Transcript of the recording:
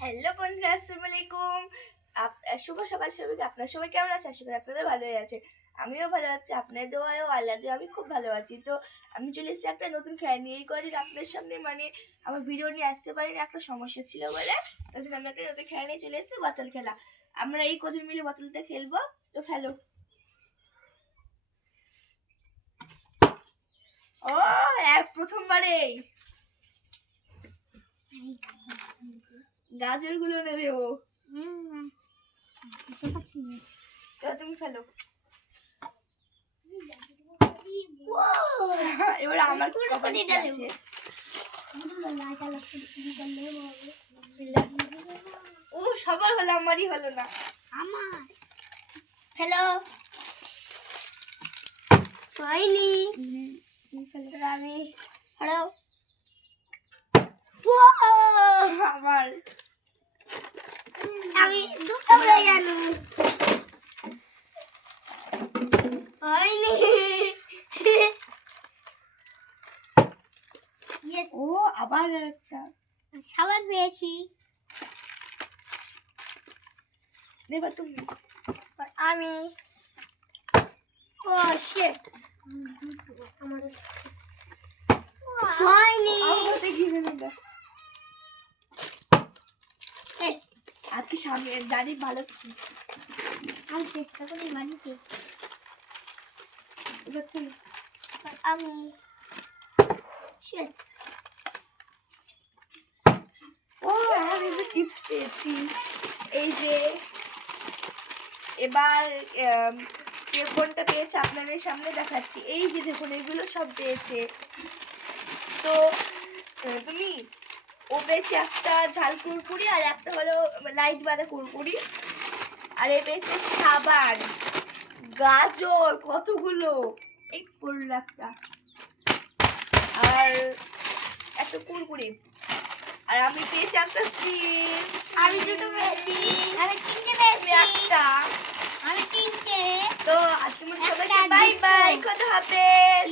Hello বন্ধুরা, আসসালামু আলাইকুম। শুভ সকাল সবাইকে। আপনারা সবাই কেমন আছেন? আশা করি আপনারা ভালোই আছেন। আমিও ভালো আছি, আপনাদের দোয়ায় ও আল্লাহ দিয়ে আমি খুব ভালো আছি। তো আমি চলে এসেছি একটা নতুন খেলা নিয়ে। এই কদিন আপনাদের সামনে আমার ভিডিও নিয়ে আসতে পারিনি, একটা সমস্যা ছিল বলে। তার জন্য আমি একটা নতুন খেলা নিয়ে চলে এসেছি, বোতল খেলা। আমরা এই কজন মিলে বোতলটা খেলবো। তো খেলো। ও প্রথমবারেই গাজরগুলো নেবে ও। তুমি ফেলো। এবার আমার কপালে কি আছে? ও সবার হলো, আমারই হলো না। আমার হ্যালো হয়নি। আমি হ্যালো আমার আমি দুটো হয়ে গেল। হয়নি। ইয়েস, ও আবার একটা সাবান পেয়েছি। নেবা তুমি। আমি ও শিট, আমার হয়নি। আমাকে ঘিরে নেবা। Yes, আজকে সামনে জানি ভালো। আমি চেষ্টা করি বাড়িতে। এবার তুমি। আমি শিট। ও আমি একটু চিপস পেয়েছি। এই যে এবার কে কোনটা পেয়েছে আপনাদের সামনে দেখাচ্ছি। এই যে দেখুন, এগুলো সব পেয়েছে। তো তুমি ও পেয়েছে একটা ঝাল কুরকুরি, আর একটা হলো লাইট বাঁধা কুরকুরি, আর এ পেয়েছে সাবান, গাজর কতগুলো, এই পড়লো একটা, আর একটা কুরকুরি, আর আমি পেয়েছি একটা চিজ। আমি দুটো পেয়েছি। আমি তিনটে আমি পেয়েছি। একটা। আমি তিনটে। তো আজকে সবাইকে বাই বাই, খোদা হাফেজ।